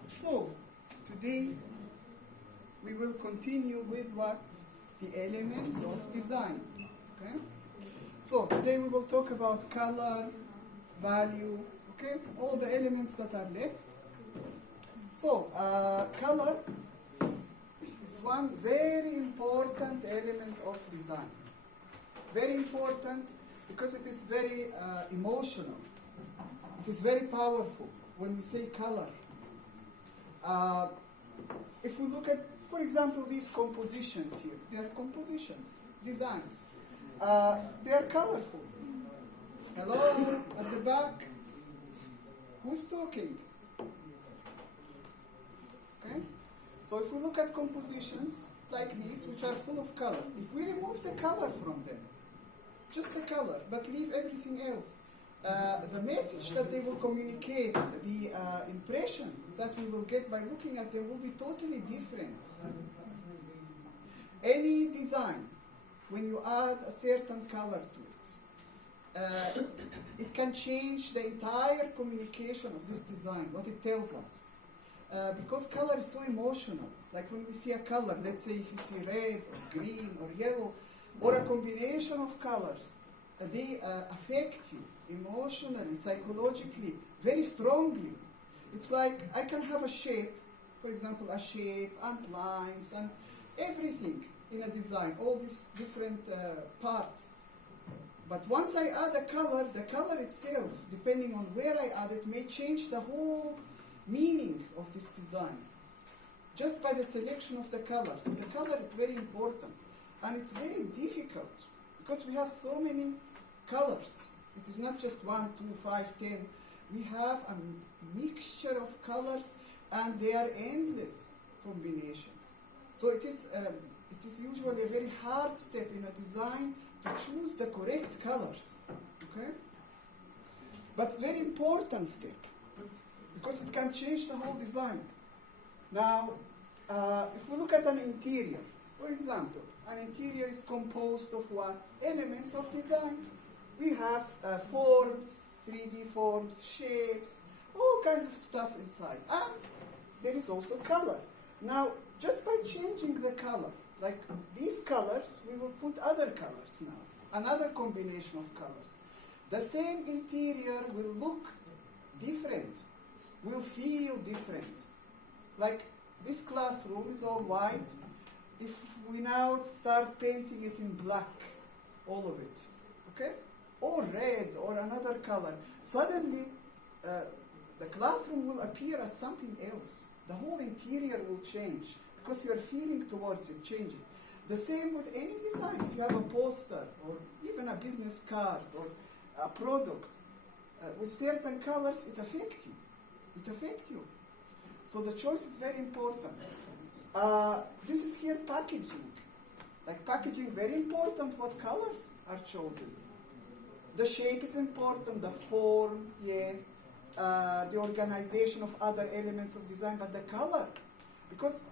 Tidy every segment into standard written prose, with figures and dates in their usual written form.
So, today we will continue with what? The elements of design. Okay? So, today we will talk about color, value, okay? All the elements that are left. So, color is one very important element of design. Very important because it is very emotional. It is very powerful when we say color. If we look at, for example, these compositions here, they are compositions, designs. They are colorful. Hello, at the back. Who's talking? Okay? So if we look at compositions like these, which are full of color, if we remove the color from them, just the color, but leave everything else, the message that they will communicate, the impression that we will get by looking at them will be totally different. Any design, when you add a certain color to it, it can change the entire communication of this design, what it tells us. Because color is so emotional. Like when we see a color, let's say if you see red or green or yellow, or a combination of colors, they affect you emotionally, psychologically, very strongly. It's like I can have a shape, for example, a shape and lines and everything in a design, all these different parts. But once I add a color, the color itself, depending on where I add it, may change the whole meaning of this design. Just by the selection of the color. So the color is very important. And it's very difficult because we have so many colors. It is not just 1, 2, 5, 10. We have a mixture of colors and they are endless combinations. So it is usually a very hard step in a design to choose the correct colors. Okay? But it's a very important step because it can change the whole design. Now, if we look at an interior, for example, an interior is composed of what? Elements of design. We have forms, 3D forms, shapes, all kinds of stuff inside. And there is also color. Now, just by changing the color, like these colors, we will put other colors now, another combination of colors. The same interior will look different, will feel different. Like this classroom is all white. If we now start painting it in black, all of it, okay? Or red, or another color, suddenly the classroom will appear as something else. The whole interior will change because your feeling towards it changes. The same with any design. If you have a poster, or even a business card, or a product, with certain colors, it affects you. It affects you. So the choice is very important. This is here packaging. Like packaging, very important what colors are chosen. The shape is important, the form, yes, the organization of other elements of design, but the color. Because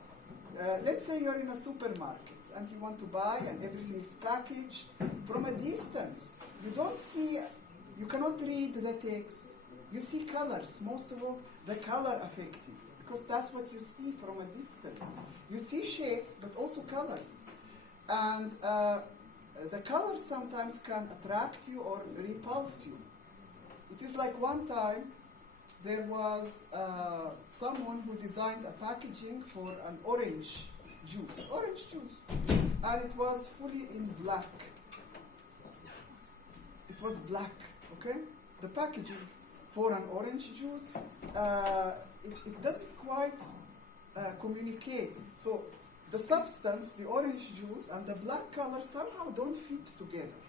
let's say you're in a supermarket and you want to buy and everything is packaged from a distance. You don't see, you cannot read the text. You see colors. Most of all, the color affects you. Because that's what you see from a distance. You see shapes, but also colors. And the colors sometimes can attract you or repulse you. It is like one time, there was someone who designed a packaging for an orange juice. And it was fully in black. It was black, okay? The packaging for an orange juice, it doesn't quite communicate. So the substance, the orange juice, and the black color somehow don't fit together.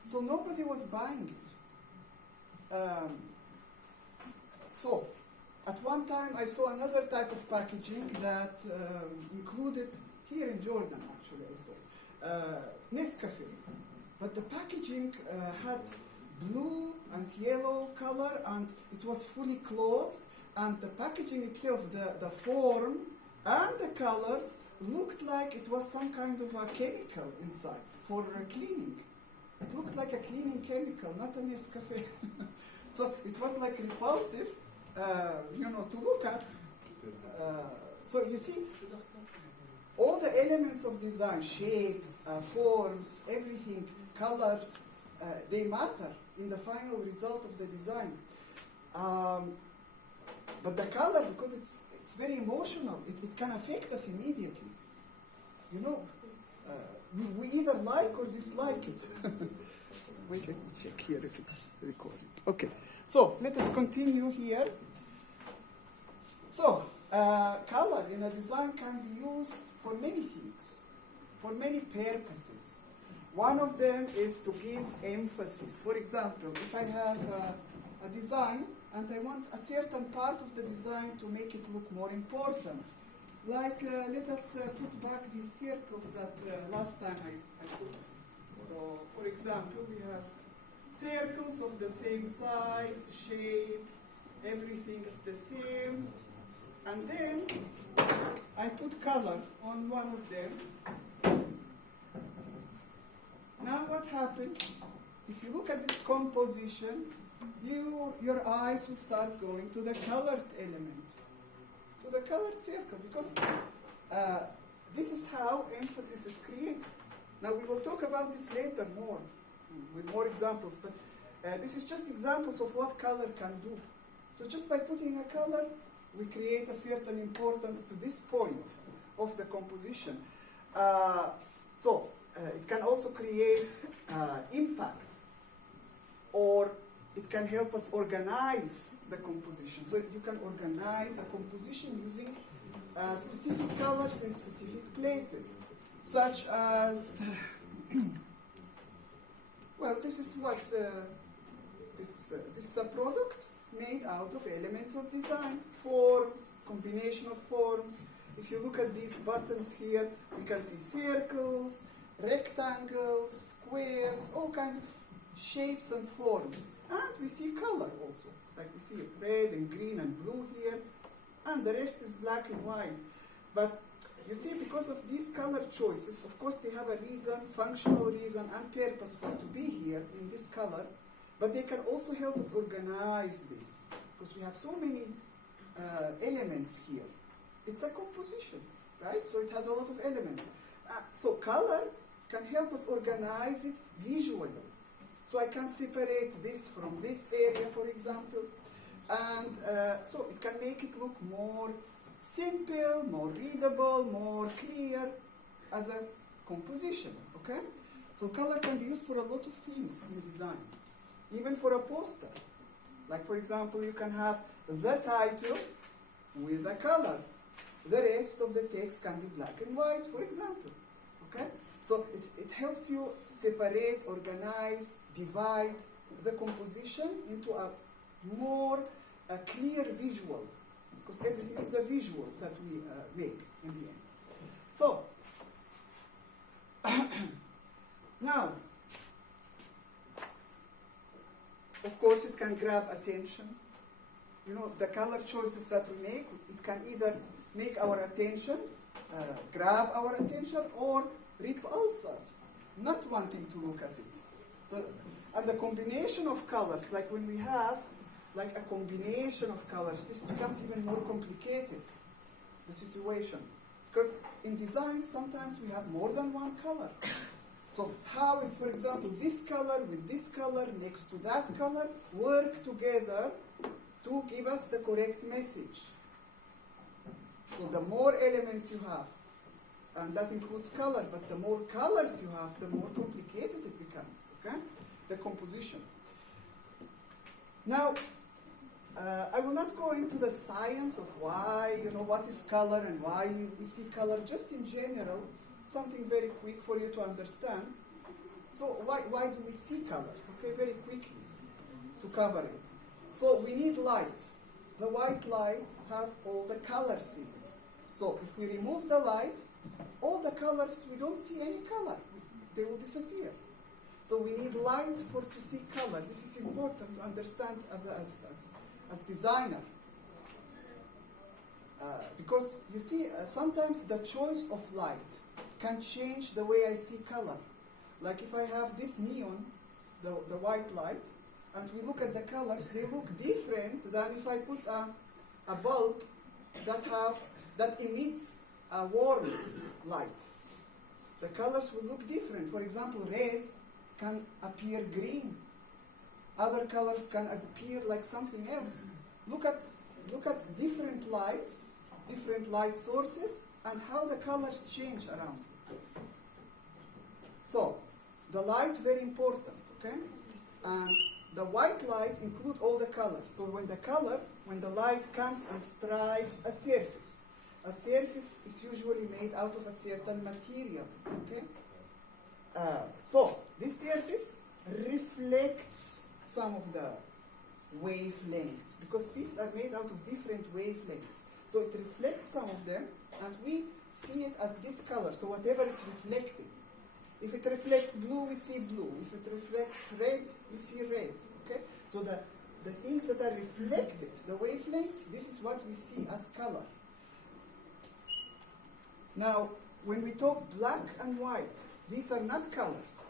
So nobody was buying it. So at one time I saw another type of packaging that included, here in Jordan actually I saw, Nescafe. But the packaging had blue and yellow color and it was fully closed, and the packaging itself, the form and the colors looked like it was some kind of a chemical inside for cleaning. It looked like a cleaning chemical, not a Nescafe. So it was like repulsive to look at. So you see, all the elements of design, shapes, forms, everything, colors, they matter in the final result of the design. But the color, because it's very emotional, it can affect us immediately. We either like or dislike it. Wait, let me check here if it's recording. Okay, so let us continue here. So, color in a design can be used for many things, for many purposes. One of them is to give emphasis. For example, if I have a design and I want a certain part of the design to make it look more important, like let us put back these circles that last time I put. So, for example, we have circles of the same size, shape, everything is the same. And then I put color on one of them. Now what happens? If you look at this composition, your eyes will start going to the colored element, to the colored circle, because this is how emphasis is created. Now we will talk about this later more, with more examples, but this is just examples of what color can do. So just by putting a color, we create a certain importance to this point of the composition. It can also create impact, or it can help us organize the composition. So you can organize a composition using specific colors in specific places, such as, well, this is what, this is a product made out of elements of design, forms, combination of forms. If you look at these buttons here, we can see circles, rectangles, squares, all kinds of shapes and forms. And we see color also, like we see red and green and blue here, and the rest is black and white. But you see, because of these color choices, of course they have a reason, functional reason and purpose for to be here in this color, but they can also help us organize this, because we have so many elements here. It's a composition, right? So it has a lot of elements. So color can help us organize it visually. So I can separate this from this area, for example, and so it can make it look more simple, more readable, more clear as a composition, okay? So color can be used for a lot of things in design, even for a poster. Like, for example, you can have the title with a color. The rest of the text can be black and white, for example, okay? So it helps you separate, organize, divide the composition into a more clear visual, because everything is a visual that we make in the end. So, now, of course it can grab attention. You know, the color choices that we make, it can either make our attention, grab our attention, or repulse us, not wanting to look at it. So, and the combination of colors, like when we have like a combination of colors, this becomes even more complicated, the situation. Because in design, sometimes we have more than one color. So how is, for example, this color with this color next to that color work together to give us the correct message? So the more elements you have, and that includes color, but the more colors you have, the more complicated it becomes, okay? The composition. Now, I will not go into the science of why, what is color and why we see color, just in general, something very quick for you to understand. So why do we see colors? Okay, very quickly, to cover it. So we need light. The white light have all the colors in it. So if we remove the light, all the colors, we don't see any color. They will disappear. So we need light to see color. This is important to understand as designer. Because you see, sometimes the choice of light can change the way I see color. Like if I have this neon, the white light, and we look at the colors, they look different than if I put a bulb that emits a warm light. The colors will look different. For example, red can appear green. Other colors can appear like something else. Look at different lights, different light sources, and how the colors change around you. So, the light very important, okay? And the white light include all the colors. So when the light comes and strikes a surface is usually made out of a certain material, okay? So this surface reflects some of the wavelengths, because these are made out of different wavelengths. So it reflects some of them, and we see it as this color, so whatever is reflected. If it reflects blue, we see blue. If it reflects red, we see red, okay? So the things that are reflected, the wavelengths, this is what we see as color. Now, when we talk black and white, these are not colors.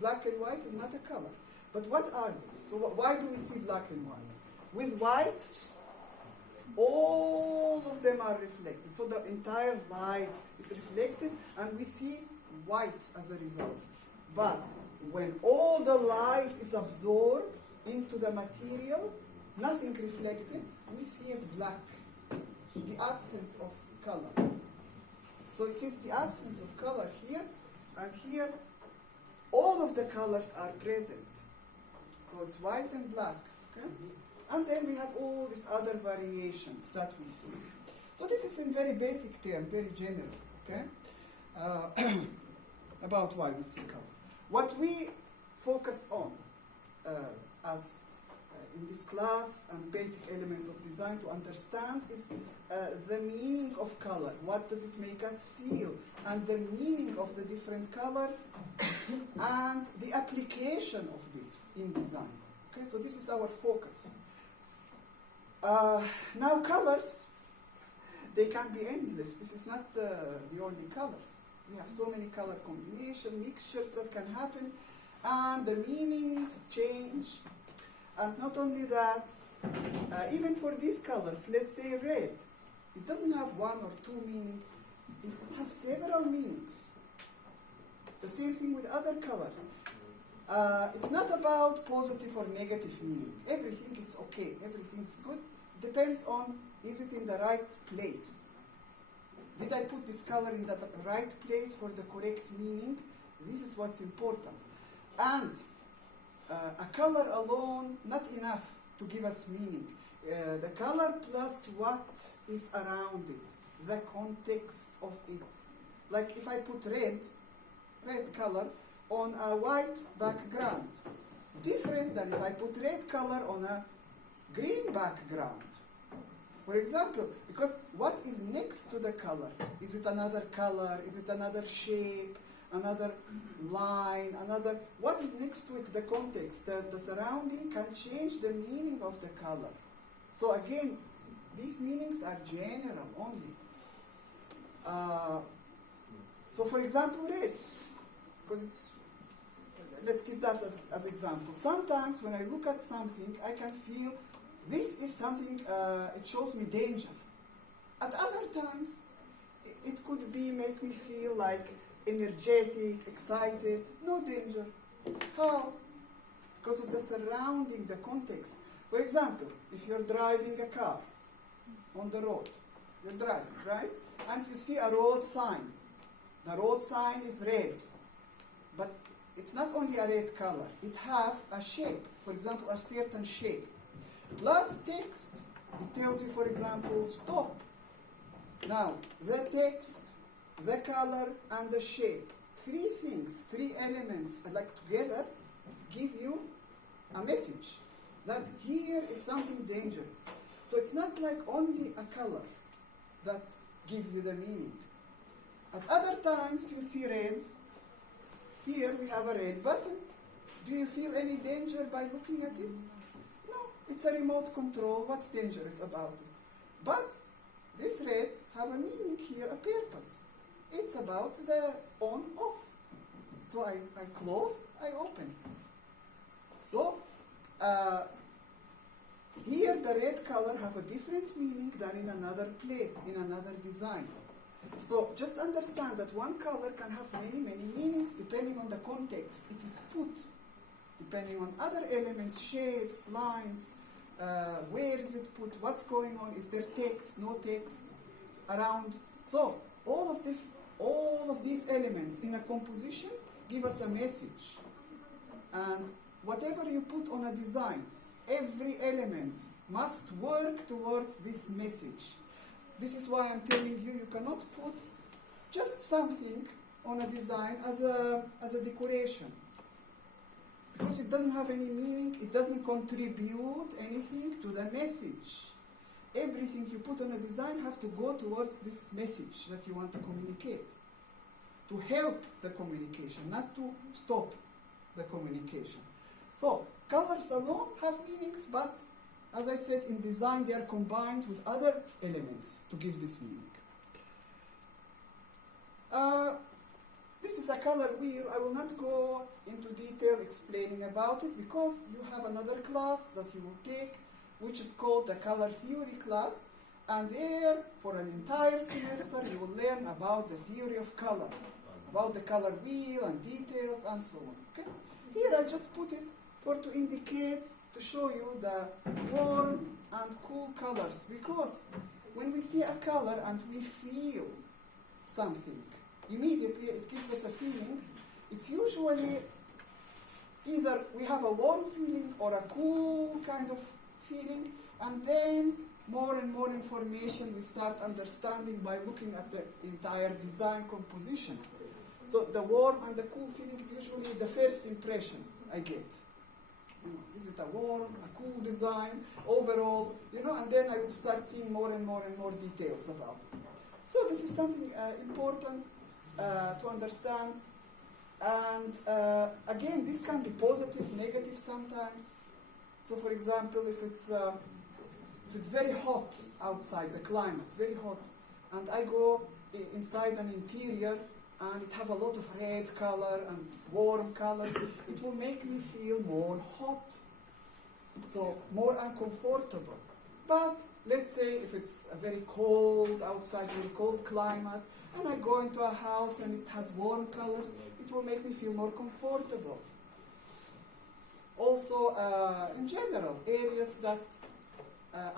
Black and white is not a color. But what are they? So why do we see black and white? With white, all of them are reflected. So the entire light is reflected, and we see white as a result. But when all the light is absorbed into the material, nothing reflected, we see it black. The absence of color. So it is the absence of color here, and here all of the colors are present. So it's white and black, okay? And then we have all these other variations that we see. So this is in very basic term, very general, okay? About why we see color. What we focus on in this class and basic elements of design to understand is the meaning of color. What does it make us feel? And the meaning of the different colors and the application of this in design. Okay, so this is our focus. Now colors, they can be endless. This is not the only colors. We have so many color combination, mixtures that can happen, and the meanings change. And not only that, even for these colors, let's say red, it doesn't have one or two meanings, it has several meanings. The same thing with other colors. It's not about positive or negative meaning. Everything is okay, everything is good. Depends on, is it in the right place? Did I put this color in the right place for the correct meaning? This is what's important. And a color alone, not enough to give us meaning. The color plus what is around it, the context of it. Like if I put red color on a white background, it's different than if I put red color on a green background. For example, because what is next to the color? Is it another color? Is it another shape? Another line? What is next to it? The context, the surrounding can change the meaning of the color. So again, these meanings are general only. So for example, red, because it's, let's give that as example. Sometimes when I look at something, I can feel this is something, it shows me danger. At other times, it could be make me feel like energetic, excited, no danger. How? Because of the surrounding, the context. For example, if you're driving a car on the road, you're driving, right? And you see a road sign. The road sign is red, but it's not only a red color, it has a shape, for example, a certain shape. Plus text, it tells you, for example, stop. Now, the text, the color, and the shape, three things, three elements, like together, give you a message that here is something dangerous. So it's not like only a color that gives you the meaning. At other times, you see red. Here we have a red button. Do you feel any danger by looking at it? No, it's a remote control. What's dangerous about it? But this red have a meaning here, a purpose. It's about the on-off. So I close, I open. So Uh, Here the red color have a different meaning than in another place, in another design. So just understand that one color can have many, many meanings depending on the context it is put, depending on other elements, shapes, lines, where is it put, what's going on, is there text, no text around. So all of these elements in a composition give us a message. And whatever you put on a design, every element must work towards this message. This is why I'm telling you, you cannot put just something on a design as a decoration. Because it doesn't have any meaning, it doesn't contribute anything to the message. Everything you put on a design have to go towards this message that you want to communicate. To help the communication, not to stop the communication. So, colors alone have meanings, but as I said, in design they are combined with other elements to give this meaning. This is a color wheel. I will not go into detail explaining about it because you have another class that you will take which is called the color theory class, and there for an entire semester you will learn about the theory of color, about the color wheel and details and so on. Okay? Here I just put it to indicate, to show you the warm and cool colors, because when we see a color and we feel something, immediately it gives us a feeling. It's usually either we have a warm feeling or a cool kind of feeling, and then more and more information we start understanding by looking at the entire design composition. So the warm and the cool feeling is usually the first impression I get. Is it a warm, a cool design, overall, and then I will start seeing more and more and more details about it. So this is something important to understand. And again, this can be positive, negative sometimes. So for example, if it's very hot outside, the climate, very hot, and I go inside an interior, and it have a lot of red color and warm colors, it will make me feel more hot, so more uncomfortable. But let's say if it's a very cold outside, very cold climate, and I go into a house and it has warm colors, it will make me feel more comfortable. Also, in general, areas that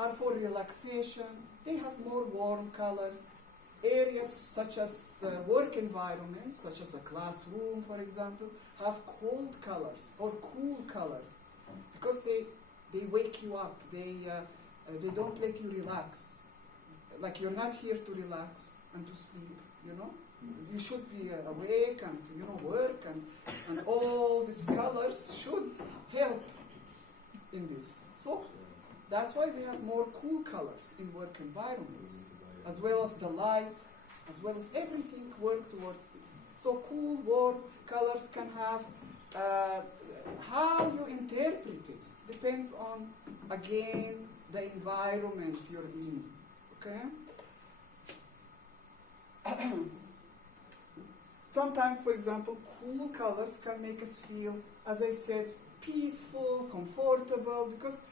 are for relaxation, they have more warm colors. Areas such as work environments, such as a classroom, for example, have cold colors or cool colors because they wake you up. They don't let you relax. Like you're not here to relax and to sleep, You should be awake and, work and all these colors should help in this. So that's why we have more cool colors in work environments, as well as the light, as well as everything work towards this. So cool, warm colors can have, how you interpret it depends on, again, the environment you're in, okay? Sometimes, for example, cool colors can make us feel, as I said, peaceful, comfortable, because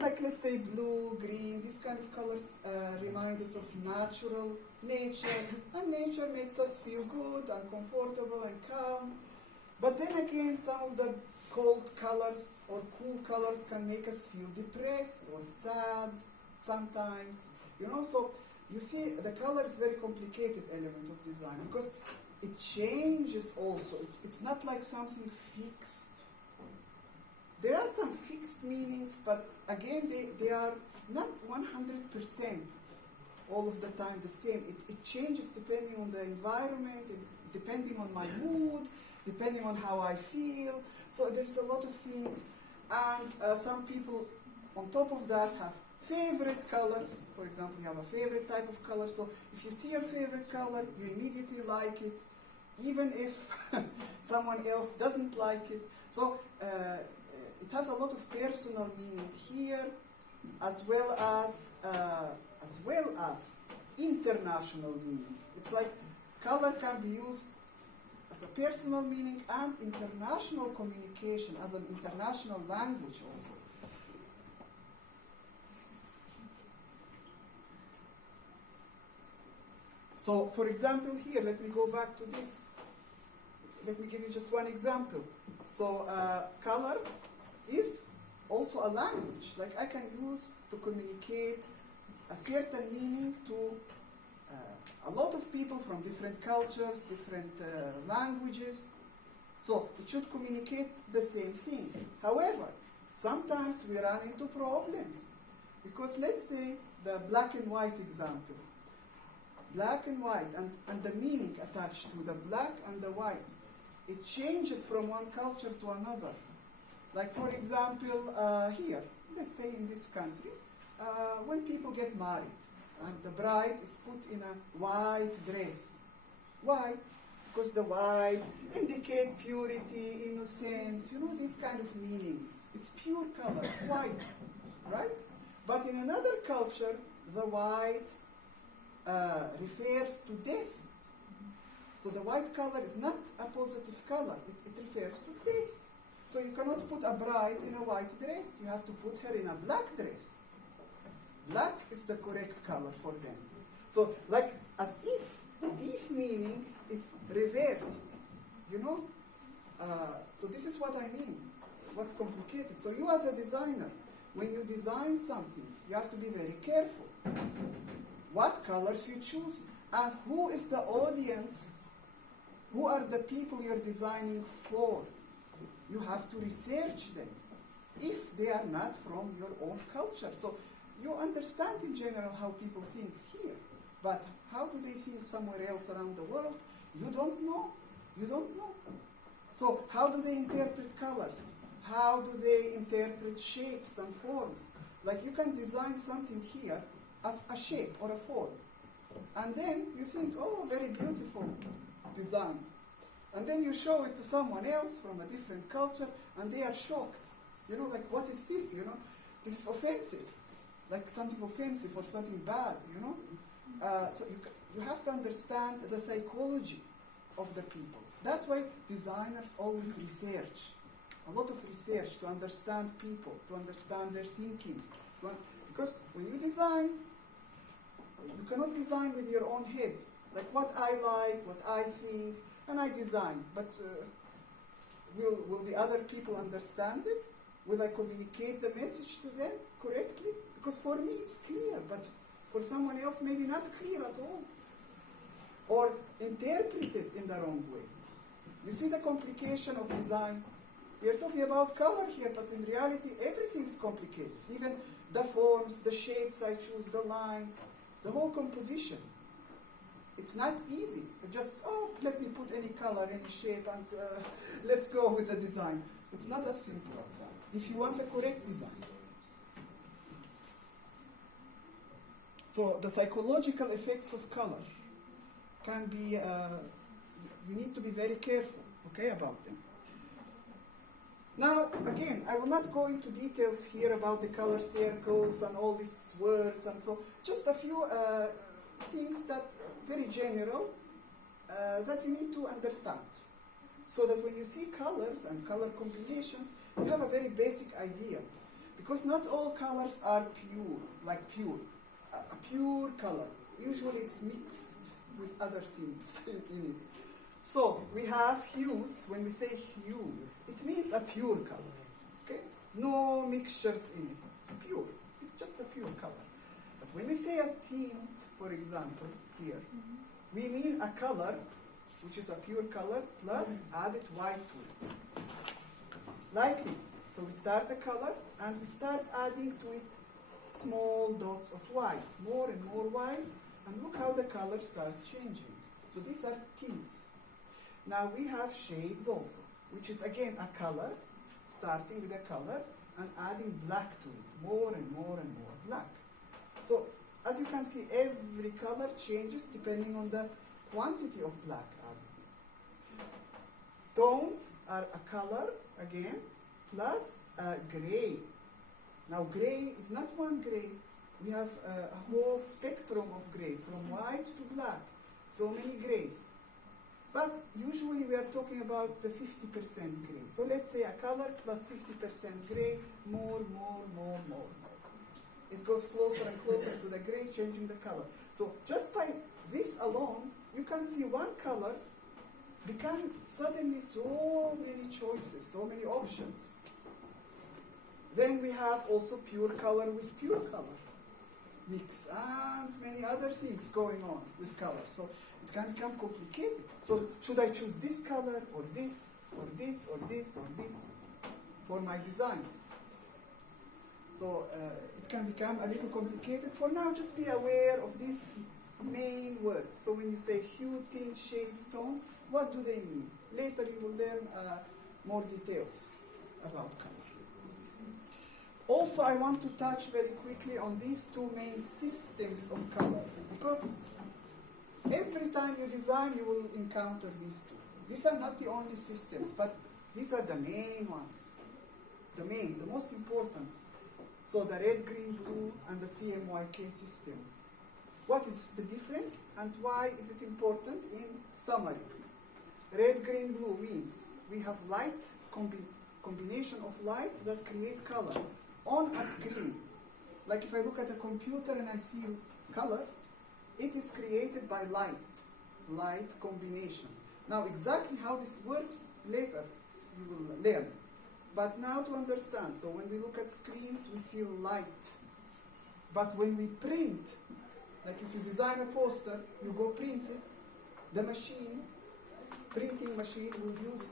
like let's say blue, green, these kind of colors remind us of natural nature, and nature makes us feel good and comfortable and calm. But then again, some of the cold colors or cool colors can make us feel depressed or sad sometimes, so you see the color is a very complicated element of design because it changes also. It's not like something fixed. There are some fixed meanings, but again, they are not 100% all of the time the same. It changes depending on the environment, depending on my mood, depending on how I feel. So there's a lot of things. And some people, on top of that, have favorite colors. For example, you have a favorite type of color. So if you see a favorite color, you immediately like it, even if someone else doesn't like it. So it has a lot of personal meaning here, as well as international meaning. It's like color can be used as a personal meaning and international communication as an international language also. So, for example, here, let me go back to this. Let me give you just one example. So, color is also a language. Like I can use to communicate a certain meaning to a lot of people from different cultures, different languages. So it should communicate the same thing. However, sometimes we run into problems. Because let's say the black and white example. Black and white and the meaning attached to the black and the white. It changes from one culture to another. Like for example, here, let's say in this country, when people get married and the bride is put in a white dress. Why? Because the white indicate purity, innocence, you know, these kind of meanings. It's pure color, white, right? But in another culture, the white refers to death. So the white color is not a positive color, it refers to death. So you cannot put a bride in a white dress, you have to put her in a black dress. Black is the correct color for them. So like as if this meaning is reversed, you know? So this is what I mean, what's complicated. So you as a designer, when you design something, you have to be very careful. What colors you choose, and who is the audience, who are the people you're designing for. You have to research them, if they are not from your own culture. So you understand in general how people think here, but how do they think somewhere else around the world? You don't know. You don't know. So how do they interpret colors? How do they interpret shapes and forms? Like you can design something here, a shape or a form, and then you think, oh, very beautiful design. And then you show it to someone else from a different culture, and they are shocked. You know, like, what is this, you know? This is offensive. Like something offensive or something bad, you know? So you have to understand the psychology of the people. That's why designers always research. A lot of research to understand people, to understand their thinking. Because when you design, you cannot design with your own head. Like what I like, what I think, and I design. But will the other people understand it? Will I communicate the message to them correctly? Because for me it's clear, but for someone else maybe not clear at all. Or interpreted in the wrong way. You see the complication of design? We are talking about color here, but in reality everything is complicated. Even the forms, the shapes I choose, the lines, the whole composition. It's not easy. Just, oh, let me put any color, any shape, and let's go with the design. It's not as simple as that, if you want a correct design. So the psychological effects of color can be, you need to be very careful, okay, about them. Now, again, I will not go into details here about the color circles and all these words and so, just a few things that very general that you need to understand. So that when you see colors and color combinations, you have a very basic idea. Because not all colors are pure, like pure. A pure color. Usually it's mixed with other things in it. So we have hues. When we say hue, it means a pure color. Okay? No mixtures in it. It's pure. It's just a pure color. But when we say a tint, for example, here, we mean a color, which is a pure color, plus added white to it. Like this. So we start a color, and we start adding to it small dots of white, more and more white, and look how the colors start changing. So these are tints. Now we have shades also, which is again a color, starting with a color, and adding black to it, more and more and more black. So as you can see, every color changes depending on the quantity of black added. Tones are a color, again, plus gray. Now gray is not one gray. We have a whole spectrum of grays, from white to black. So many grays. But usually we are talking about the 50% gray. So let's say a color plus 50% gray, more. It goes closer and closer to the gray, changing the color. So just by this alone, you can see one color become suddenly so many choices, so many options. Then we have also pure color with pure color mix and many other things going on with color. So it can become complicated. So should I choose this color or this or this or this or this for my design? So it can become a little complicated. For now, just be aware of these main words. So when you say hue, tint, shades, tones, what do they mean? Later you will learn more details about color. Also, I want to touch very quickly on these two main systems of color, because every time you design, you will encounter these two. These are not the only systems, but these are the main ones. The most important. So the red, green, blue, and the CMYK system. What is the difference and why is it important in summary? Red, green, blue means we have light, combination of light that create color on a screen. Like if I look at a computer and I see color, it is created by light combination. Now exactly how this works later you will learn. But now to understand, so when we look at screens we see light. But when we print, like if you design a poster, you go print it, the printing machine will use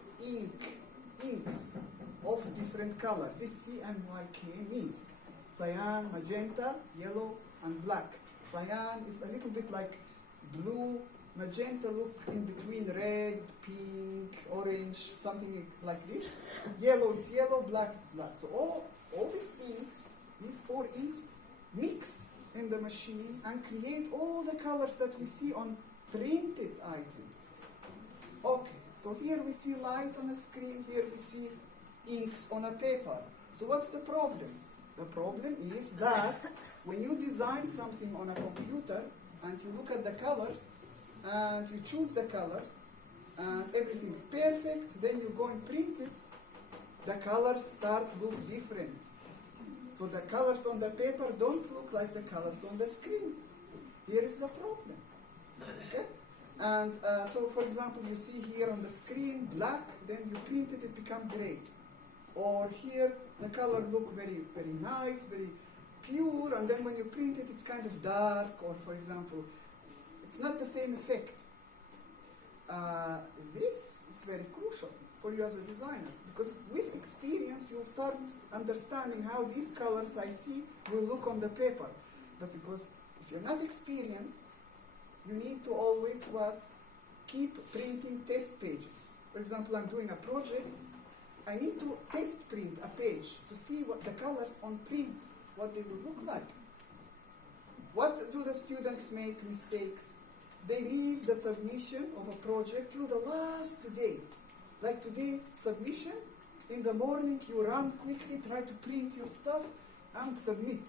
inks of different color. This CMYK means cyan, magenta, yellow, and black. Cyan is a little bit like blue, magenta look in between red, pink, orange, something like this. Yellow is yellow, black is black. So all these inks, these 4 inks, mix in the machine and create all the colors that we see on printed items. Okay, so here we see light on a screen, here we see inks on a paper. So what's the problem? The problem is that when you design something on a computer and you look at the colors and you choose the colors and everything's perfect, then you go and print it, the colors start to look different. So the colors on the paper don't look like the colors on the screen. Here is the problem. Okay? And so for example, you see here on the screen black, then you print it, it becomes gray. Or here the color look very, very nice, very pure, and then when you print it, it's kind of dark, or for example, it's not the same effect. This is very crucial for you as a designer, because with experience you'll start understanding how these colors I see will look on the paper. But because if you're not experienced, you need to always keep printing test pages. For example, I'm doing a project, I need to test print a page to see what the colors on print, what they will look like. What do the students make mistakes? They leave the submission of a project till the last day. Like today, submission, in the morning you run quickly, try to print your stuff and submit.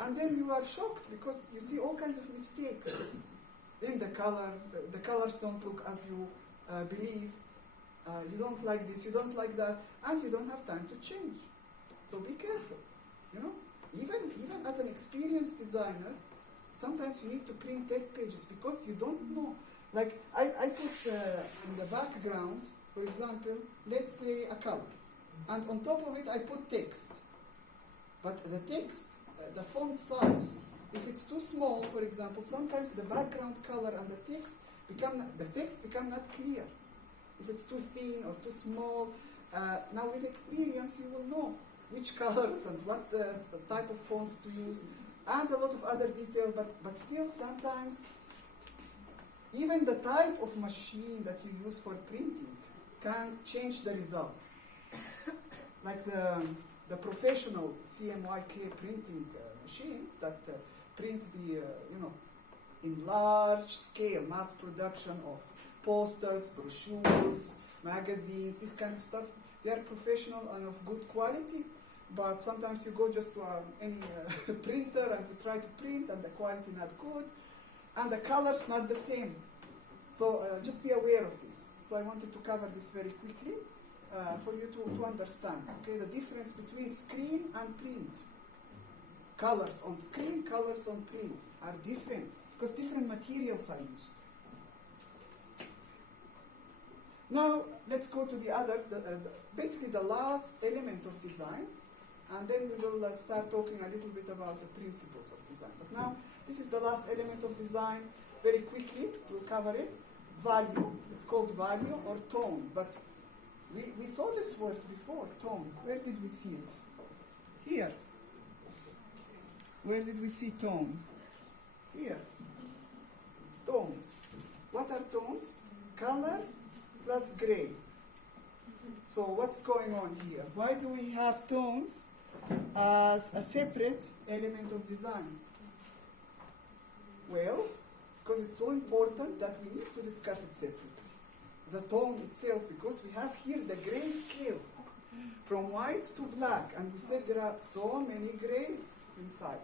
And then you are shocked because you see all kinds of mistakes in the color. The colors don't look as you believe. You don't like this, you don't like that, and you don't have time to change. So be careful, you know. Even as an experienced designer, sometimes you need to print test pages because you don't know. Like I put in the background, for example, let's say a color, and on top of it I put text. But the text, the font size, if it's too small, for example, sometimes the background color and the text become not clear. If it's too thin or too small, now with experience you will know which colors and what the type of fonts to use, and a lot of other detail, but still sometimes even the type of machine that you use for printing can change the result. Like the professional CMYK printing machines that print the, in large scale, mass production of posters, brochures, magazines, this kind of stuff. They are professional and of good quality, but sometimes you go just to any printer and you try to print and the quality not good, and the colors not the same. So just be aware of this. So I wanted to cover this very quickly for you to understand. Okay, the difference between screen and print. Colors on screen, colors on print are different because different materials are used. Now let's go to the other, basically the last element of design, and then we will start talking a little bit about the principles of design. But now this is the last element of design. Very quickly, we'll cover it. Value. It's called value or tone. But we saw this word before, tone. Where did we see it? Here. Where did we see tone? Here. Tones. What are tones? Color plus gray. So what's going on here? Why do we have tones as a separate element of design? Well, because it's so important that we need to discuss it separately. The tone itself, because we have here the gray scale from white to black, and we said there are so many grays inside.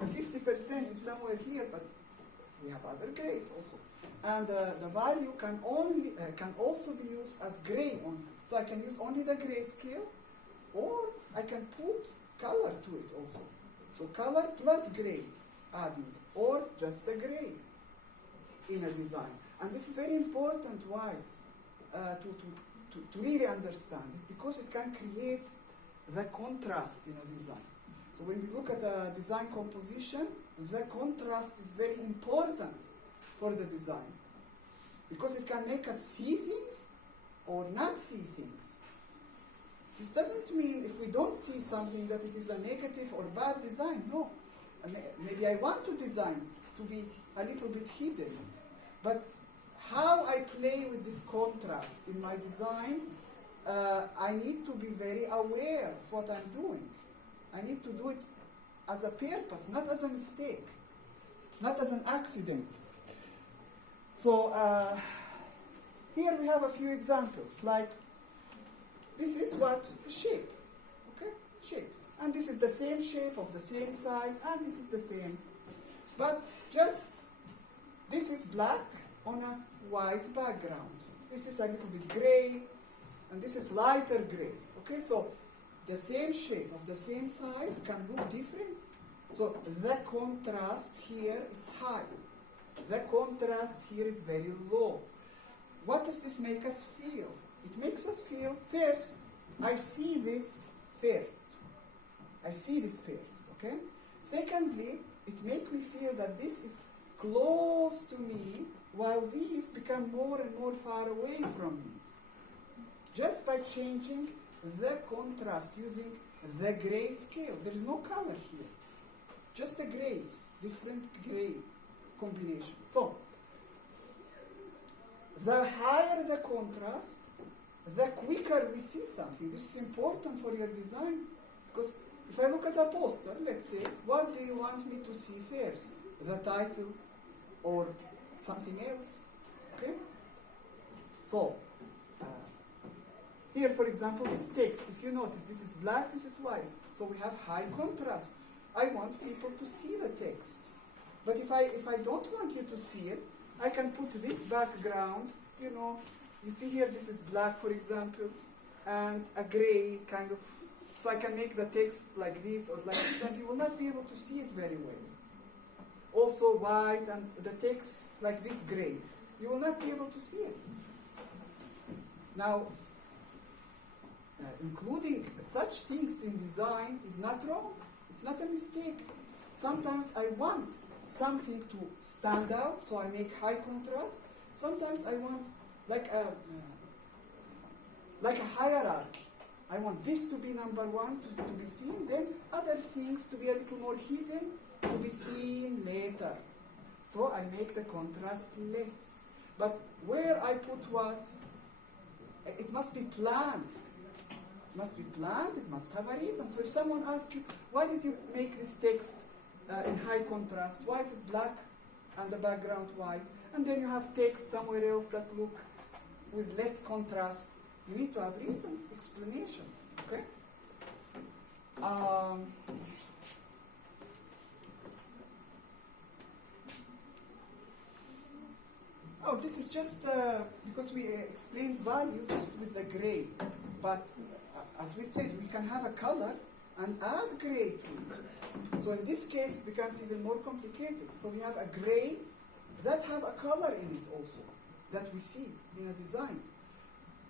The 50% is somewhere here, but we have other grays also. And the value can also be used as gray only. So I can use only the gray scale, or I can put color to it also. So color plus gray adding, or just the gray in a design. And this is very important. Why? To really understand it, because it can create the contrast in a design. So when we look at a design composition, the contrast is very important for the design, because it can make us see things or not see things. This doesn't mean if we don't see something that it is a negative or bad design. No. Maybe I want to design it to be a little bit hidden. But how I play with this contrast in my design, I need to be very aware of what I'm doing. I need to do it as a purpose, not as a mistake, not as an accident. So here we have a few examples, like this is what shape, okay, shapes. And this is the same shape of the same size, and this is the same. But just, this is black on a white background. This is a little bit gray, and this is lighter gray. Okay, so the same shape of the same size can look different. So the contrast here is high. The contrast here is very low. What does this make us feel? It makes us feel, first, I see this first. I see this first, okay? Secondly, it makes me feel that this is close to me, while these become more and more far away from me. Just by changing the contrast, using the gray scale. There is no color here. Just the grays, different gray combination. So, the higher the contrast, the quicker we see something. This is important for your design, because if I look at a poster, let's say, what do you want me to see first? The title or something else? Okay? So, here, for example, is text. If you notice, this is black, this is white. So we have high contrast. I want people to see the text. But if I don't want you to see it, I can put this background, you know, you see here, this is black, for example, and a gray kind of, so I can make the text like this or like this, and you will not be able to see it very well. Also white and the text like this gray. You will not be able to see it. Now, including such things in design is not wrong. It's not a mistake. Sometimes I want something to stand out, so I make high contrast. Sometimes I want like a hierarchy. I want this to be number one, to be seen, then other things to be a little more hidden, to be seen later. So I make the contrast less. But where I put what, it must be planned. It must be planned, it must have a reason. So if someone asks you, why did you make this text in high contrast? Why is it black and the background white? And then you have text somewhere else that look with less contrast. You need to have reason, explanation, okay? Oh, this is just because we explained value just with the gray. But as we said, we can have a color and add gray to it. So in this case, it becomes even more complicated. So we have a gray that have a color in it also, that we see in a design.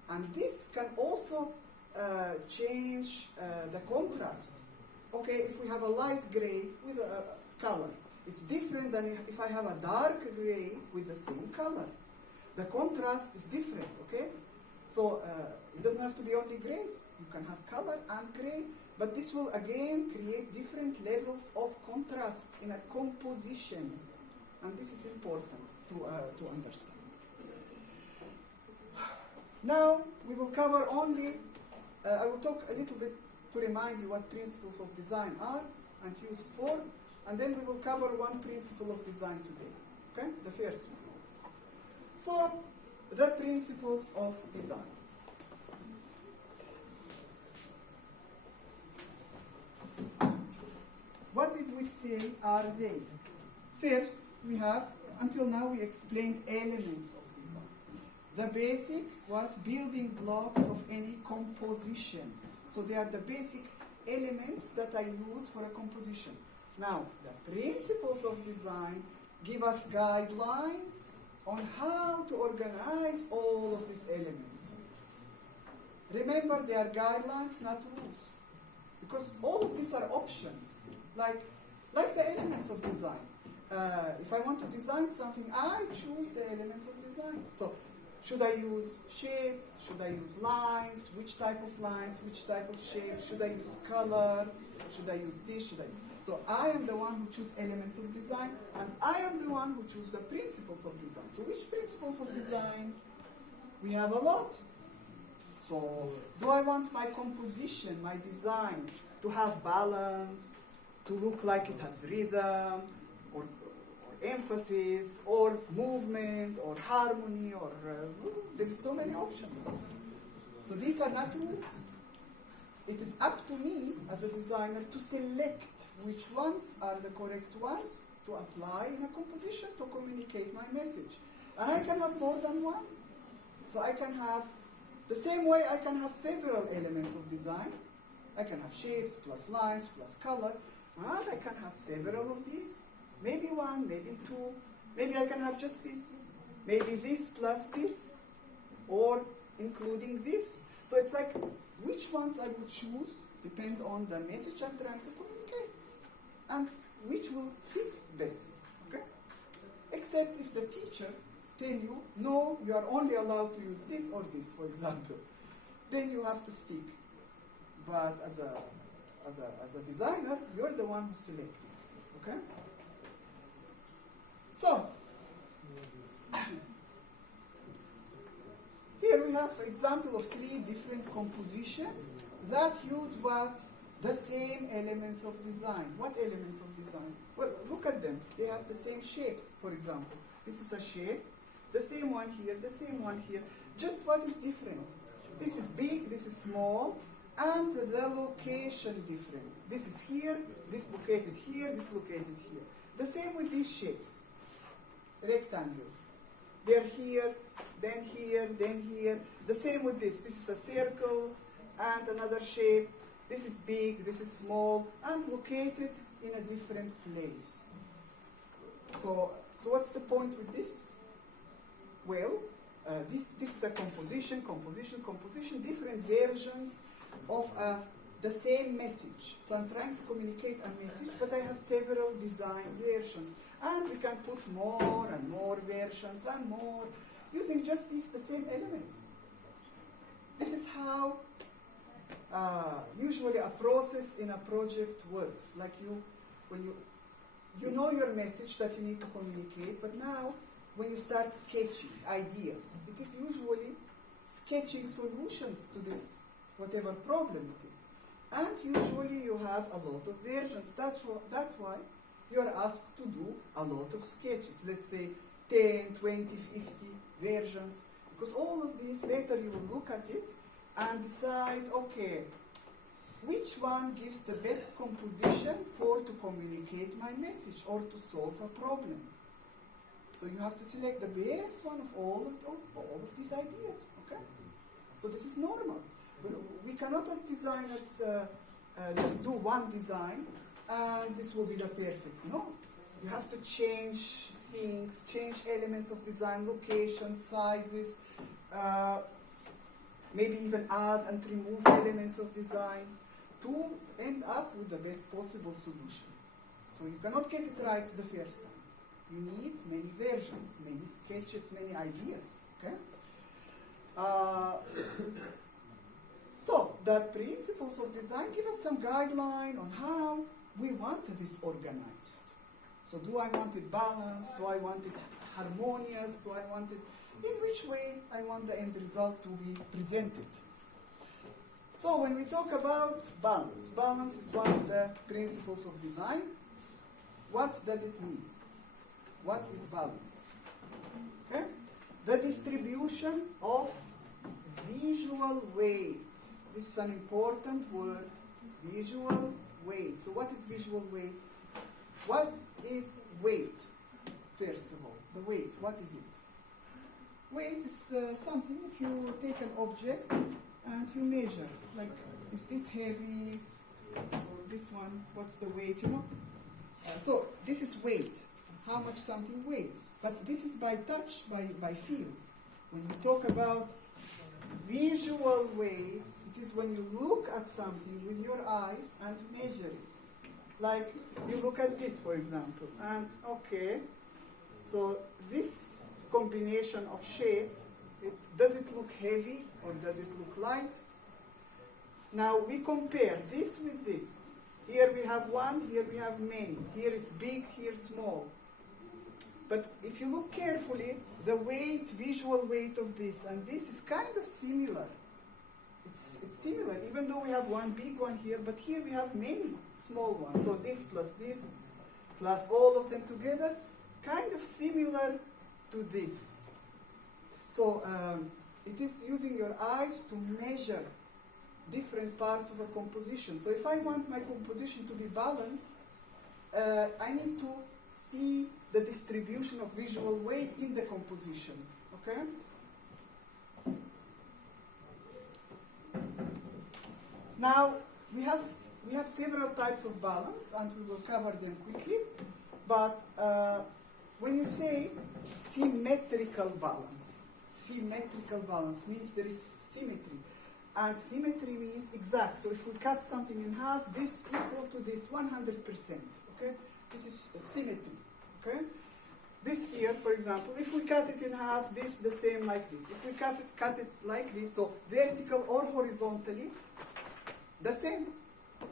And this can also change the contrast. Okay, if we have a light gray with a color, it's different than if I have a dark gray with the same color. The contrast is different, okay? So it doesn't have to be only grays. You can have color and gray, but this will again create different levels of contrast in a composition. And this is important to understand. Now we will cover only, I will talk a little bit to remind you what principles of design are and used for, and then we will cover one principle of design today, okay? The first one. So, the principles of design. What did we say are they? First, we have, until now we explained elements of design. The basic, building blocks of any composition. So they are the basic elements that I use for a composition. Now, the principles of design give us guidelines on how to organize all of these elements. Remember, they are guidelines, not rules. Because all of these are options, like the elements of design. If I want to design something, I choose the elements of design. So, should I use shapes? Should I use lines? Which type of lines? Which type of shapes? Should I use color? Should I use this? So I am the one who chooses elements of design, and I am the one who chooses the principles of design. So which principles of design? We have a lot. So do I want my composition, my design, to have balance, to look like it has rhythm, or emphasis, or movement, or harmony, or there is so many options. So these are not rules. It is up to me as a designer to select which ones are the correct ones to apply in a composition to communicate my message. And I can have more than one. So I can have, the same way I can have several elements of design. I can have shapes, plus lines, plus color. And I can have several of these. Maybe one, maybe two. Maybe I can have just this. Maybe this plus this. Or including this. So it's like, which ones I will choose depend on the message I'm trying to communicate. And which will fit best. Okay? Except if the teacher tell you, no, you are only allowed to use this or this, for example. Then you have to stick. But as a designer, you're the one who's selecting. Okay? So, here we have an example of 3 different compositions that use what? The same elements of design. What elements of design? Well, look at them. They have the same shapes, for example. This is a shape. The same one here, the same one here. Just what is different? This is big, this is small, and the location different. This is here, this located here, this located here. The same with these shapes. Rectangles. They're here, then here, then here. The same with this. This is a circle and another shape. This is big, this is small, and located in a different place. So what's the point with this? Well, this is a composition, different versions of the same message. So I'm trying to communicate a message, but I have several design versions. And we can put more and more versions and more, using just the same elements. This is how usually a process in a project works. Like when you know your message that you need to communicate, but now when you start sketching ideas, it is usually sketching solutions to this, whatever problem it is. And usually you have a lot of versions. That's why you are asked to do a lot of sketches. Let's say 10, 20, 50 versions. Because all of these, later you will look at it and decide, okay, which one gives the best composition to communicate my message or to solve a problem. So you have to select the best one of all of these ideas. Okay? So this is normal. We cannot as designers just do one design and this will be the perfect. No. You have to change things, change elements of design, locations, sizes, maybe even add and remove elements of design to end up with the best possible solution. So you cannot get it right the first time. You need many versions, many sketches, many ideas. Okay? So the principles of design give us some guideline on how we want this organized. So do I want it balanced? Do I want it harmonious? Do I want it... In which way I want the end result to be presented? So when we talk about balance, balance is one of the principles of design. What does it mean? What is balance? Okay? The distribution of visual weight. This is an important word, visual weight. So what is visual weight? What is weight, first of all? The weight, what is it? Weight is something, if you take an object and you measure, like, is this heavy, or this one, what's the weight, you know? So this is weight, how much something weighs. But this is by touch, by feel. When we talk about visual weight, it is when you look at something with your eyes and measure it. Like, you look at this, for example, and okay, so this combination of shapes, does it look heavy or does it look light? Now we compare this with this. Here we have one, here we have many. Here is big, here small. But if you look carefully, the weight, visual weight of this and this is kind of similar. It's similar, even though we have one big one here, but here we have many small ones. So this, plus all of them together, kind of similar to this. So it is using your eyes to measure different parts of a composition. So if I want my composition to be balanced, I need to see the distribution of visual weight in the composition. Okay? Now we have several types of balance, and we will cover them quickly. But when you say symmetrical balance means there is symmetry. And symmetry means exact. So if we cut something in half, this equal to this 100%. Okay? This is symmetry. Okay? This here, for example, if we cut it in half, this the same like this. If we cut it like this, so vertical or horizontally, the same.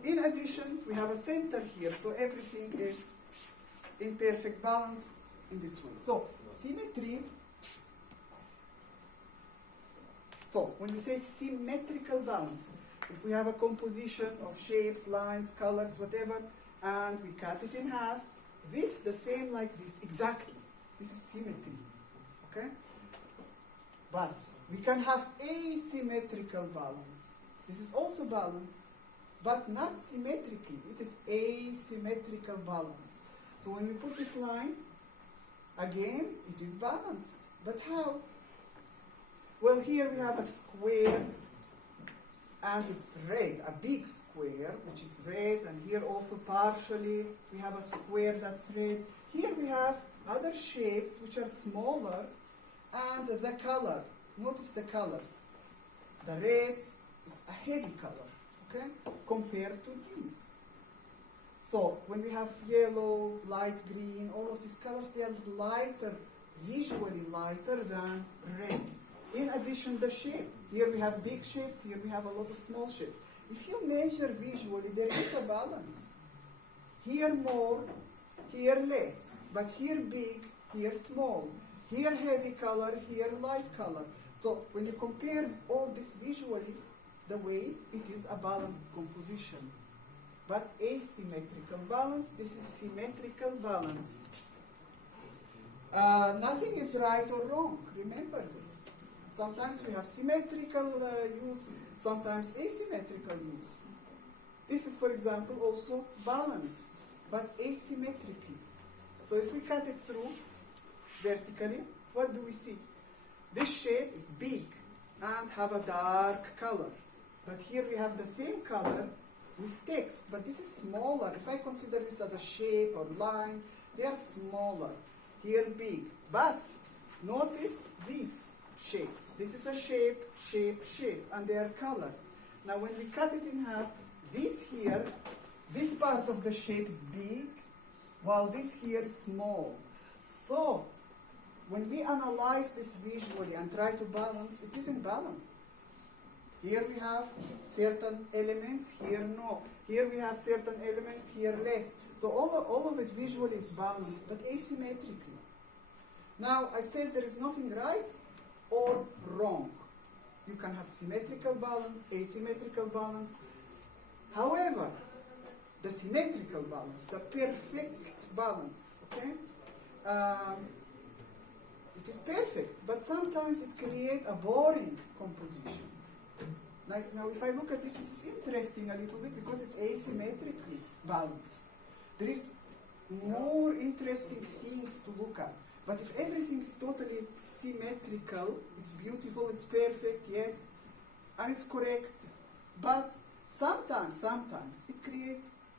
In addition, we have a center here, so everything is in perfect balance in this way. So symmetry. So when we say symmetrical balance, if we have a composition of shapes, lines, colors, whatever, and we cut it in half, this the same like this, exactly. This is symmetry. Okay? But we can have asymmetrical balance. This is also balance, but not symmetrically. It is asymmetrical balance. So when we put this line, again, it is balanced. But how? Well, here we have a square, and it's red, a big square, which is red, and here also partially we have a square that's red. Here we have other shapes which are smaller, and the color. Notice the colors. The red is a heavy color, okay, compared to these. So when we have yellow, light green, all of these colors, they are lighter, visually lighter than red. In addition, the shape. Here we have big shapes, here we have a lot of small shapes. If you measure visually, there is a balance. Here more, here less. But here big, here small. Here heavy color, here light color. So when you compare all this visually, the way it is a balanced composition. But asymmetrical balance, this is symmetrical balance. Nothing is right or wrong. Remember this. Sometimes we have symmetrical use, sometimes asymmetrical use. This is, for example, also balanced, but asymmetrically. So if we cut it through, vertically, what do we see? This shape is big and have a dark color. But here we have the same color with text, but this is smaller. If I consider this as a shape or line, they are smaller. Here big. But notice these shapes. This is a shape, shape, shape, and they are colored. Now when we cut it in half, this here, this part of the shape is big, while this here is small. So when we analyze this visually and try to balance, it isn't balanced. Here we have certain elements, here no. Here we have certain elements, here less. So all of it visually is balanced, but asymmetrically. Now, I said there is nothing right or wrong. You can have symmetrical balance, asymmetrical balance. However, the symmetrical balance, the perfect balance, okay? It is perfect, but sometimes it creates a boring composition. Now, if I look at this, this is interesting a little bit because it's asymmetrically balanced. There is more interesting things to look at. But if everything is totally symmetrical, it's beautiful, it's perfect, yes, and it's correct, but sometimes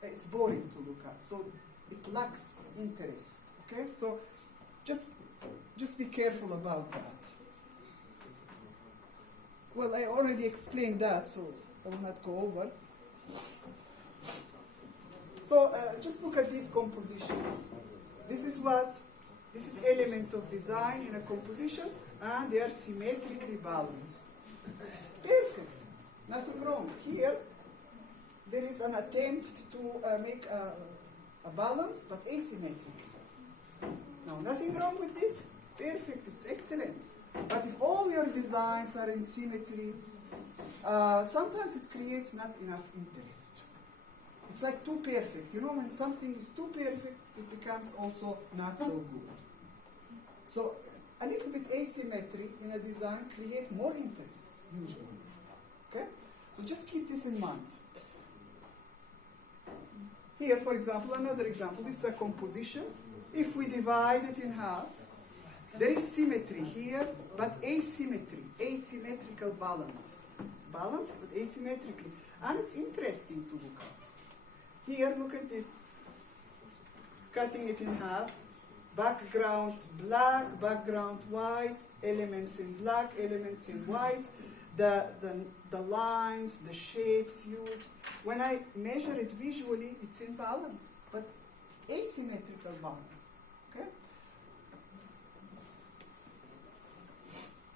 it's boring to look at. So it lacks interest. Okay, so just be careful about that. Well, I already explained that, so I will not go over. So just look at these compositions. This is elements of design in a composition, and they are symmetrically balanced. Perfect. Nothing wrong. Here, there is an attempt to make a balance, but asymmetric. Now, nothing wrong with this. It's perfect. It's excellent. But if all your designs are in symmetry, sometimes it creates not enough interest. It's like too perfect. You know, when something is too perfect, it becomes also not so good. So a little bit asymmetry in a design creates more interest, usually. Okay? So just keep this in mind. Here, for example, another example. This is a composition. If we divide it in half, there is symmetry here, but asymmetrical balance. It's balanced, but asymmetrically. And it's interesting to look at. Here, look at this. Cutting it in half. Background black, background white, elements in black, elements in white. The lines, the shapes used. When I measure it visually, it's in balance, but asymmetrical balance. Okay?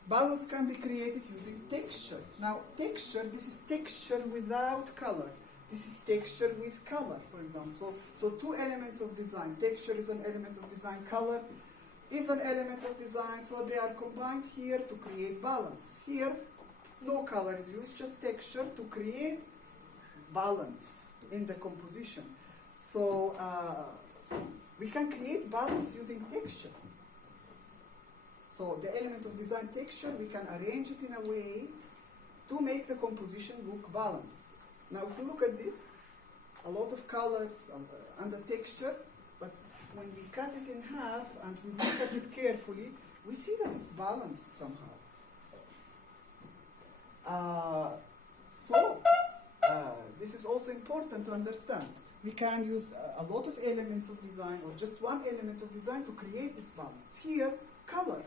Balance can be created using texture. Now, texture, this is texture without color. This is texture with color, for example. So two elements of design. Texture is an element of design. Color is an element of design. So they are combined here to create balance. Here, no color is used, just texture to create balance in the composition. So we can create balance using texture. So the element of design texture, we can arrange it in a way to make the composition look balanced. Now, if you look at this, a lot of colors and the texture, but when we cut it in half and we look at it carefully, we see that it's balanced somehow. This is also important to understand. We can use a lot of elements of design or just one element of design to create this balance. Here, color.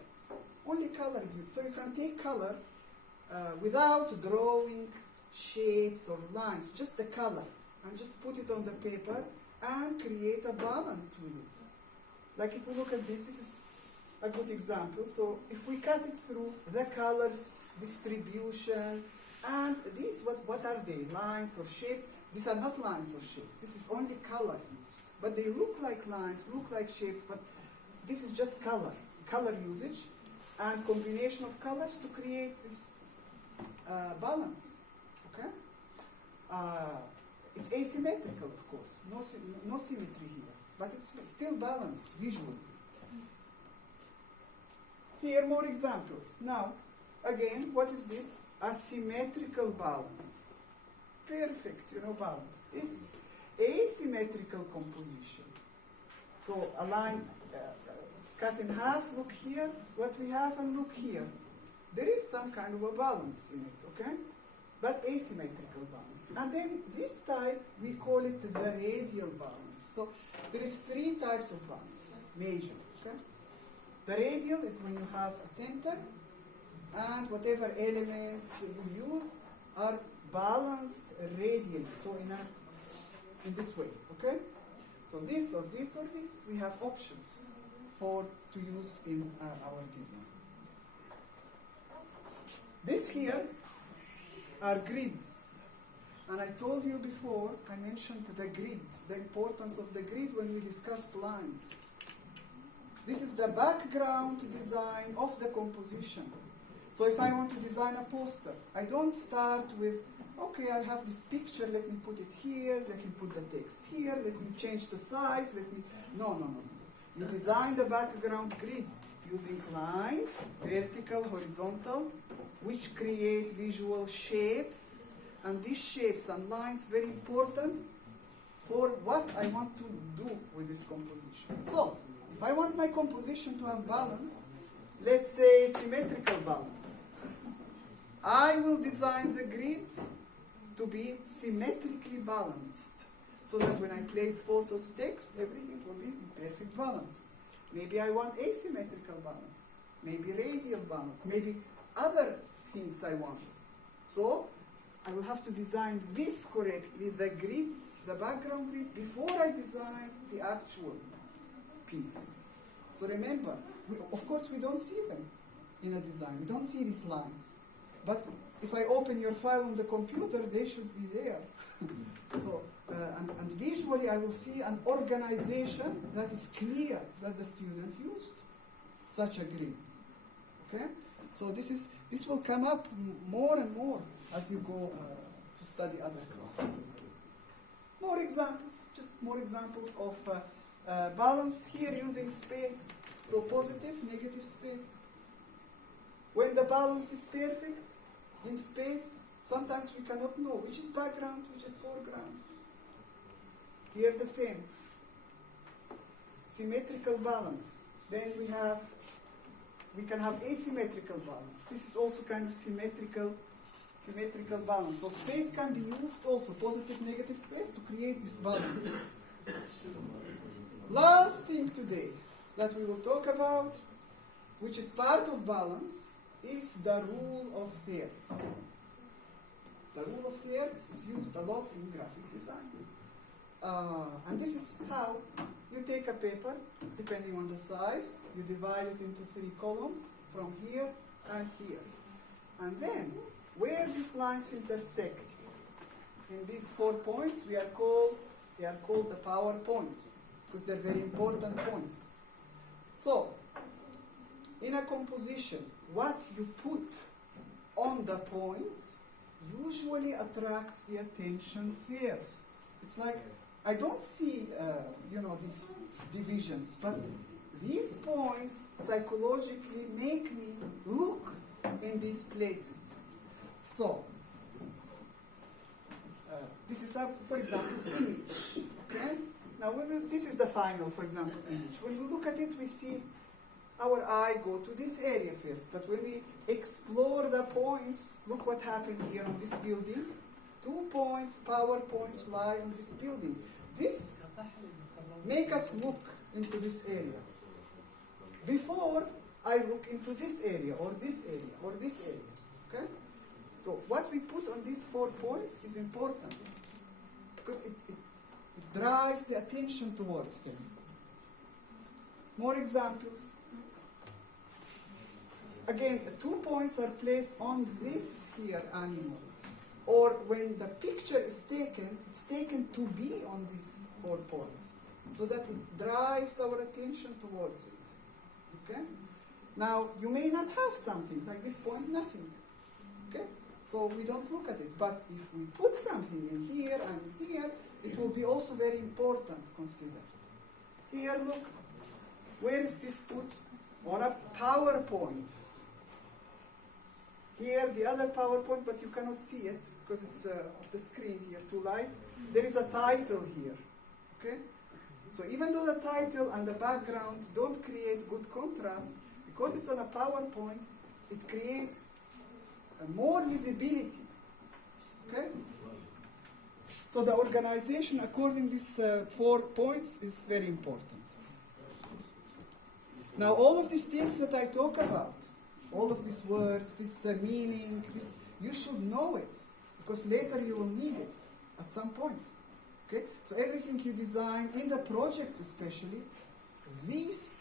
Only color is used. So you can take color without drawing shapes or lines, just the color, and just put it on the paper and create a balance with it. Like if we look at this, this is a good example. So if we cut it through the colors, distribution, and these, what are they? Lines or shapes? These are not lines or shapes. This is only color used. But they look like lines, look like shapes, but this is just color. Color usage and combination of colors to create this balance. Okay? It's asymmetrical, of course. No symmetry here. But it's still balanced visually. Here, more examples. Now, again, what is this? Asymmetrical balance. Perfect, balance. This asymmetrical composition. So a line, cut in half, look here, what we have, and look here. There is some kind of a balance in it, okay? But asymmetrical balance. And then this type, we call it the radial balance. So there is 3 types of balance, major, okay? The radial is when you have a center, and whatever elements you use are balanced radially, so in this way, okay? So this or this or this, we have options to use in our design. This here are grids. And I told you before, I mentioned the grid, the importance of the grid when we discussed lines. This is the background design of the composition. So if I want to design a poster, I don't start with, okay, I have this picture, let me put it here, let me put the text here, let me change the size, No. You design the background grid using lines, vertical, horizontal, which create visual shapes. And these shapes and lines very important for what I want to do with this composition. So, if I want my composition to have balance, let's say symmetrical balance, I will design the grid to be symmetrically balanced, so that when I place photos, text, everything will be in perfect balance. Maybe I want asymmetrical balance, maybe radial balance, maybe other things I want. So I will have to design this correctly, the grid, the background grid, before I design the actual piece. So remember, of course we don't see them in a design, we don't see these lines. But if I open your file on the computer, they should be there. So, and visually I will see an organization that is clear that the student used such a grid. Okay? So this will come up more and more as you go to study other classes. More examples, just more examples of balance here using space. So positive, negative space. When the balance is perfect in space, sometimes we cannot know which is background, which is foreground. Here the same. Symmetrical balance. Then we can have asymmetrical balance. This is also kind of symmetrical balance. So space can be used also, positive, negative space, to create this balance. Last thing today that we will talk about, which is part of balance, is the rule of thirds. The rule of thirds is used a lot in graphic design. And this is how you take a paper, depending on the size, you divide it into 3 columns, from here and here. And then, where these lines intersect, in these 4 points, they are called the power points, because they're very important points. So, in a composition, what you put on the points usually attracts the attention first. It's like, I don't see, these divisions, but these points psychologically make me look in these places. So, this is, for example, image. Okay? Now, this is the final, for example, image. When we look at it, we see our eye go to this area first. But when we explore the points, look what happened here on this building. 2 points, power points lie on this building. This make us look into this area. Before I look into this area, or this area, or this area. Okay? So what we put on these 4 points is important, because it drives the attention towards them. More examples. Again, 2 points are placed on this here animal. Or when the picture is taken, it's taken to be on these 4 points, so that it drives our attention towards it. Okay? Now, you may not have something, like this point, nothing. Okay? So we don't look at it. But if we put something in here and here, it will be also very important considered. Here, look, where is this put? On a PowerPoint. Here, the other PowerPoint, but you cannot see it because it's off the screen here, too light. There is a title here. Okay? So even though the title and the background don't create good contrast, because it's on a PowerPoint, it creates more visibility. Okay? So the organization according to these 4 points is very important. Now all of these things that I talk about, all of these words, this meaning, this, you should know it, because later you will need it at some point. Okay? So everything you design, in the projects especially, these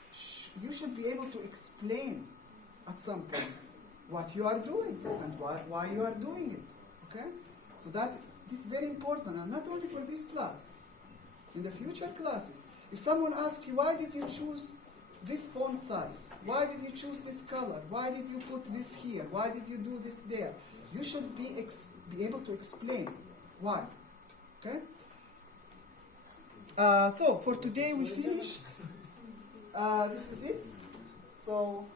you should be able to explain at some point what you are doing and why you are doing it. Okay? So this is very important, and not only for this class, in the future classes. If someone asks you, why did you choose this font size? Why did you choose this color? Why did you put this here? Why did you do this there? You should be able to explain why. Okay? So for today we finished. This is it. So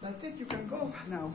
that's it. You can go now.